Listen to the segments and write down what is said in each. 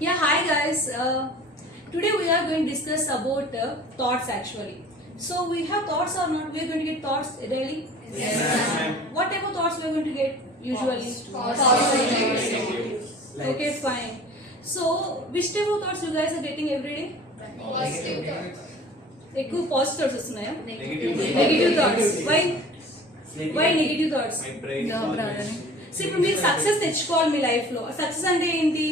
Yeah, hi guys. Today we are going to discuss about thoughts actually. So we have thoughts or not? We are going to get thoughts daily. Yes, ma'am. What type of thoughts we are going to get usually? Positive. Okay, fine. So which type of thoughts you guys are getting every day? ఎక్కువ positive thoughts వస్తున్నాయా? Negative thoughts. Why negative thoughts? So ఇప్పుడు మీరు success తెచ్చుకోవాలి మీ life లో. Success అంటే ఏంటి?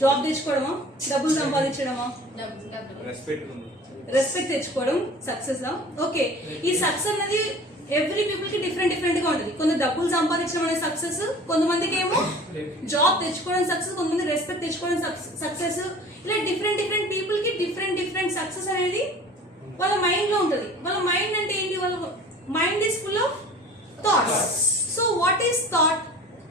Job తెచ్చుకోవడమా, డబ్బులు సంపాదించడమా? Respect తెచ్చుకోవడం సక్సెస్. ఓకే, ఈ సక్సెస్ అనేది ఎవ్రీ పీపుల్ కి డిఫరెంట్ గా ఉంటుంది. కొంత డబ్బులు సంపాదించడం అనేది సక్సెస్, కొంతమందికి ఏమో జాబ్ తెచ్చుకోవడం సక్సెస్, కొంతమంది రెస్పెక్ట్ తెచ్చుకోవడం సక్సెస్. ఇలా డిఫరెంట్ పీపుల్ కి డిఫరెంట్ సక్సెస్ అనేది వాళ్ళ మైండ్ లో ఉంటుంది. వాళ్ళ మైండ్ అంటే ఏంటి? వాళ్ళ mind is full of thoughts. So what is thought?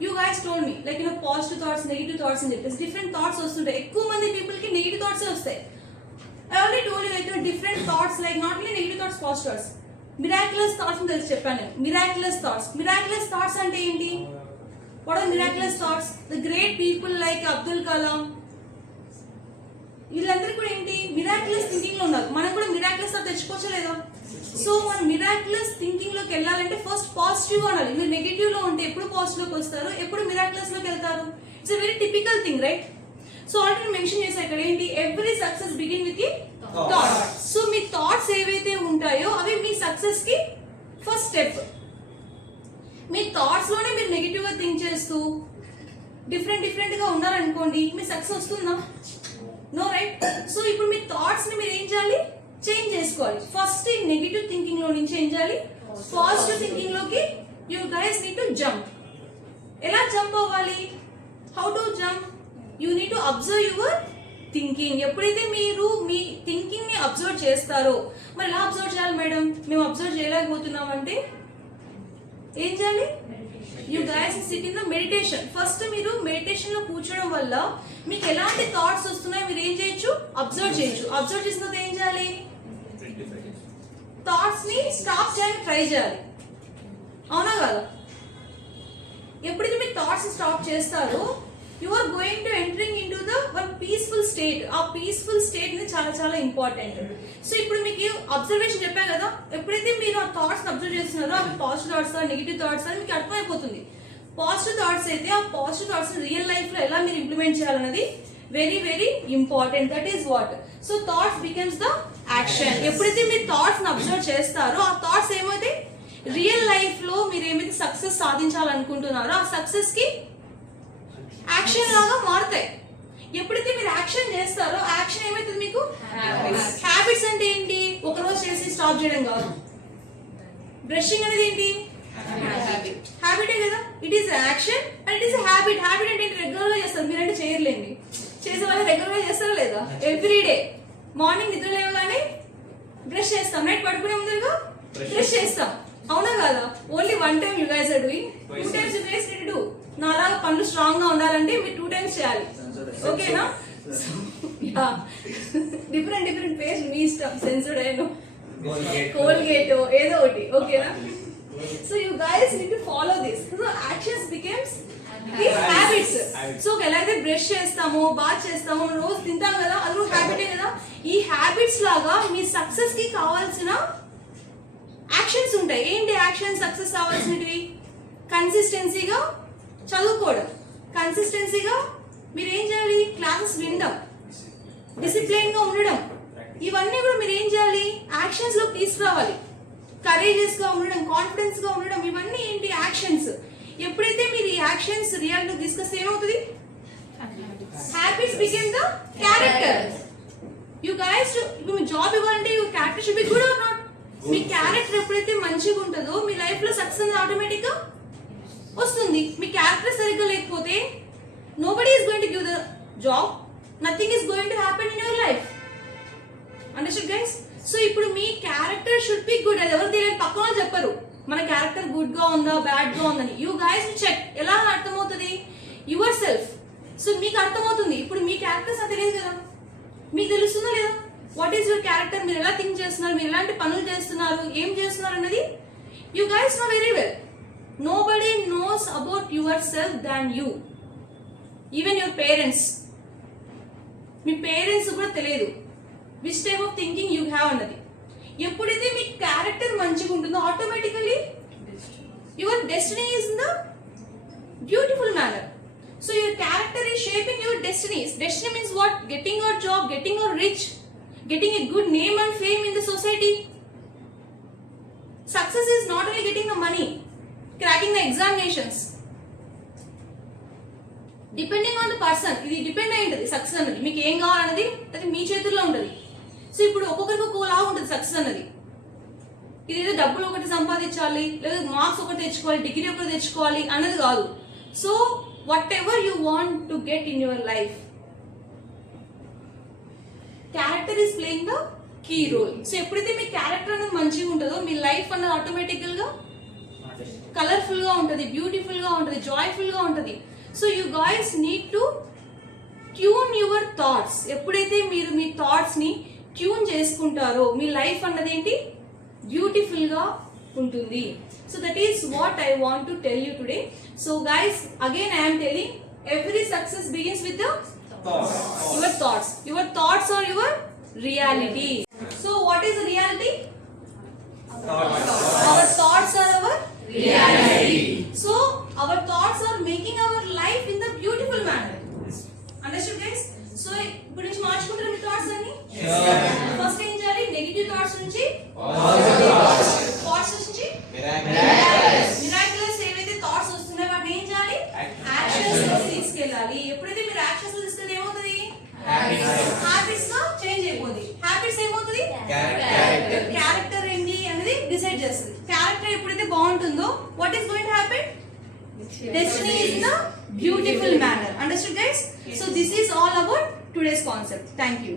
You guys told me like positive thoughts, negative thoughts అని చెప్పేసి different thoughts వస్తుంటాయి. ఎక్కువ మంది పీపుల్ కి నెగిటివ్ థాట్స్ వస్తాయి. I already told you like different thoughts, like not only negative thoughts, positive thoughts. Miraculous thoughts అని తెలిసి చెప్పాను. Miraculous thoughts అంటే ఏంటి? What are miraculous thoughts? The great people like Abdul Kalam, వీళ్ళందరూ కూడా ఏంటి? మిరాక్యులస్ థింకింగ్ లో ఉన్నారు. మనం కూడా మిరాక్యులస్ థాట్ తెచ్చుకోవచ్చా లేదా? సో మనం మిరాక్యులస్ థింకింగ్ లోకి వెళ్ళాలంటే ఫస్ట్ పాజిటివ్ గా ఉండాలి. మీరు నెగిటివ్ లో ఉంటే ఎప్పుడు పాజిటివ్ లోకి వస్తారు, ఎప్పుడు మిరాక్యులస్ లోకి వెళ్తారు. It's a very typical thing, right? So already mention చేసా ఇక్కడ ఏంటి? Every success begin with thought. So మీ థాట్స్ ఏవైతే ఉంటాయో అవి మీ సక్సెస్ కి ఫస్ట్ స్టెప్. మీ థాట్స్ లోనే మీరు నెగిటివ్ గా థింక్ చేస్తూ డిఫరెంట్ గా ఉన్నారనుకోండి, మీ సక్సెస్ వస్తుందా? No, right? సో ఇప్పుడు మీ థాట్స్ ని మీరు ఏం చేయాలి? చేంజ్ చేసుకోవాలి. ఫస్ట్ ఈ నెగిటివ్ థింకింగ్ లో నుంచి ఏం చేయాలి? పాజిటివ్ థింకింగ్ లోకి you guys need to jump. ఎలా జంప్ అవ్వాలి? How to jump? You need to observe your thinking. ఎప్పుడైతే మీరు మీ థింకింగ్ ని అబ్జర్వ్ చేస్తారో, మరి ఎలా అబ్జర్వ్ చేయాలి మేడం? మేము అబ్జర్వ్ చేయలేకపోతున్నాం అంటే ఏం చేయాలి? You guys SIT in the meditation. First మీరు మెడిటేషన్ లో కూర్చోవడం వల్ల మీకు ఎలాంటి థాట్స్ వస్తున్నాయో మీరు ఏం చేయొచ్చు? అబ్జర్వ్ చేయొచ్చు. అబ్జర్వ్ చేసిన తర్వాత ఏం చేయాలి? థాట్స్ ని స్టాప్ చేయడానికి ట్రై చేయాలి. అవునా కదా? ఎప్పుడైతే మీరు థాట్స్ స్టాప్ చేస్తారో you are going to entering in to the one peaceful state. ఆ పీస్ఫుల్ స్టేట్ ని చాలా ఇంపార్టెంట్. సో ఇప్పుడు మీకు అబ్జర్వేషన్ చెప్పాను కదా, ఎప్పుడైతే మీరు ఆ థాట్స్ అబ్జర్వ్ చేస్తున్నారో అవి పాజిటివ్ థాట్స్, నెగిటివ్ థాట్స్ అని మీకు అర్థమైపోతుంది. పాజిటివ్ థాట్స్ అయితే ఆ పాజిటివ్ థాట్స్ రియల్ లైఫ్ లో ఎలా మీరు ఇంప్లిమెంట్ చేయాలన్నది very important. That is what. So thoughts becomes the action. ఎప్పుడైతే మీరు థాట్స్ ని అబ్జర్వ్ చేస్తారో ఆ థాట్స్ ఏమైతే రియల్ లైఫ్ లో మీరు ఏమైతే సక్సెస్ సాధించాలనుకుంటున్నారో ఆ సక్సెస్ కి యాక్షన్ లాగా మారుతాయి. ఎప్పుడైతే మీరు యాక్షన్ చేస్తారో యాక్షన్ ఏమైతుంది మీకు? హ్యాబిట్స్ అంటే ఏంటి? ఒక రోజు చేసి స్టాప్ చేయడం కాదు. బ్రషింగ్ అనేది ఏంటి? హ్యాబిటే కదా. It is action and it is habit. Habit అంటే రెగ్యులర్ గా చేస్తారు. మీరంటే చేయర్లేండి. చేసే వాళ్ళు రెగ్యులర్ గా చేస్తారా లేదా? ఎవ్రీ డే మార్నింగ్ నిద్ర లేవగానే బ్రష్ చేస్తాం, నైట్ పడుకునే ముందుగా బ్రష్ చేస్తాం. అవునా కదా? Only one time you guys are doing. 2 times you guys need to do. నాలాగా పనులు స్ట్రాంగ్ గా ఉండాలంటే మీరు 2 times చేయాలి. ఓకేనా? డిఫరెంట్ పేస్ట్ మీ ఇష్టం. సెన్సర్డ్ అయినో కోల్గేట్ ఏదో ఒకటి. ఓకేనా? So you guys need to follow this. So actions becomes habits. So ఎలాగైతే బ్రష్ చేస్తామో, బాత్ చేస్తామో, రోజు తింటాం కదా, అది కూడా హ్యాబిటే కదా. ఈ హ్యాబిట్స్ లాగా మీ సక్సెస్ కి కావాల్సిన యాక్షన్స్ ఉంటాయి. ఏంటి యాక్షన్ సక్సెస్ కావాల్సినవి? కన్సిస్టెన్సీగా చదువుకోవడం, కన్సిస్టెన్సీగా మీరు ఏం చేయాలి? క్లాసెస్ వినడం, డిసిప్లైన్ గా ఉండడం, ఇవన్నీ కూడా మీరు ఏం చేయాలి? యాక్షన్స్ లో తీసుకురావాలి. కరేజియస్ గా ఉండడం, కాన్ఫిడెన్స్ గా ఉండడం, ఇవన్నీ ఏంటి? యాక్షన్స్. ఎప్పుడైతే మీరు ఈ యాక్షన్స్ రియల్ గా తీసుకొస్తే ఏమవుతుంది? Habits become the character. You guys ఇప్పుడు మీ జాబ్ ఇవ్వాలంటే your character should be good or not? Me character ఎప్పుడైతే మంచిగా ఉంటుందో మీ లైఫ్ లో సక్సెస్ ఆటోమేటిక్ గా వస్తుంది. మీ క్యారెక్టర్ సరిగ్గా లేకపోతే nobody is going to give the job, nothing is going to happen in your life. Understand guys? So ఇప్పుడు మీ character should be good. అది ఎవరు తెలియదు, పక్కన వాళ్ళు చెప్పరు మన క్యారెక్టర్ గుడ్ గా ఉందా బ్యాడ్ గా ఉందని. You guys check. ఎలా అర్థమవుతుంది? Your self. సో మీకు అర్థమవుతుంది. ఇప్పుడు మీ క్యారెక్టర్స్ అది తెలియదు కదా, మీకు తెలుస్తుందా లేదా? What is your character? మీరు ఎలా థింక్ చేస్తున్నారు, మీరు ఎలాంటి పనులు చేస్తున్నారు, ఏం చేస్తున్నారు అన్నది you guys know very well. Nobody knows about yourself than you, even your parents. మీ పేరెంట్స్ కూడా తెలియదు which type of thinking you have అన్నది. ఎప్పుడైతే మీ క్యారెక్టర్ మంచిగా ఉంటుందో automatically your destiny is in the beautiful manner. So your character is shaping your destinies. Destiny means what? Getting your job, getting your rich, getting a good name and fame in the society. Success is not only getting the money, cracking the examinations. Depending on the person, ఇది depend అయి ఉంటుంది success అన్నది. మీకు ఏం కావాలన్నది అది మీ చేతుల్లో ఉంటుంది. సో ఇప్పుడు ఒక్కొక్కరికి ఒక్కోలా ఉంటుంది సక్సెస్ అన్నది. ఇది ఏదో డబ్బులు ఒకటి సంపాదించాలి, లేదా మార్క్స్ ఒకటి తెచ్చుకోవాలి, డిగ్రీ ఒకటి తెచ్చుకోవాలి అన్నది కాదు. So whatever you want to get in your life, character is playing the key role. So ఎప్పుడైతే మీ క్యారెక్టర్ అనేది మంచిగా ఉంటుందో మీ లైఫ్ అన్నది ఆటోమేటికల్ గా కలర్ఫుల్ గా ఉంటుంది, బ్యూటిఫుల్ గా ఉంటుంది, జాయ్ఫుల్ గా ఉంటుంది. So you guys need to tune your thoughts. ఎప్పుడైతే మీరు మీ థాట్స్ ని ట్యూన్ చేసుకుంటారో మీ లైఫ్ అన్నది ఏంటి బ్యూటిఫుల్ గా ఉంటుంది. So that is what I want to tell you today. So guys again I am telling every success begins with the your thoughts. Your thoughts are your reality. So what is the reality? Our thoughts are our reality. So our thoughts are making our life in the beautiful manner. Understood guys? So ఇప్పుడు నుంచి మార్చుకుంటారా మీ thoughts అన్ని? First ఏం చేయాలి? Negative thoughts నుంచి thoughts నుంచి miraculous ఏవైతే thoughts వస్తున్నాయో వాటిని ఏం చేయాలి? యాక్షన్స్ లోకి తీసుకెళ్ళాలి. ఎప్పుడైతే మీరు యాక్షన్స్ తీసుకెళ్తే ఏమవుతుంది? హ్యాబిట్స్ గా చేంజ్ అయిపోతుంది. హ్యాబిట్స్ ఏమవుతుంది? క్యారెక్టర్ ఏంటి అనేది డిసైడ్ చేస్తుంది. క్యారెక్టర్ ఎప్పుడైతే బాగుంటుందో what is going to happen? Destiny is in a beautiful manner. Understood guys? So this is all about today's concept. Thank you.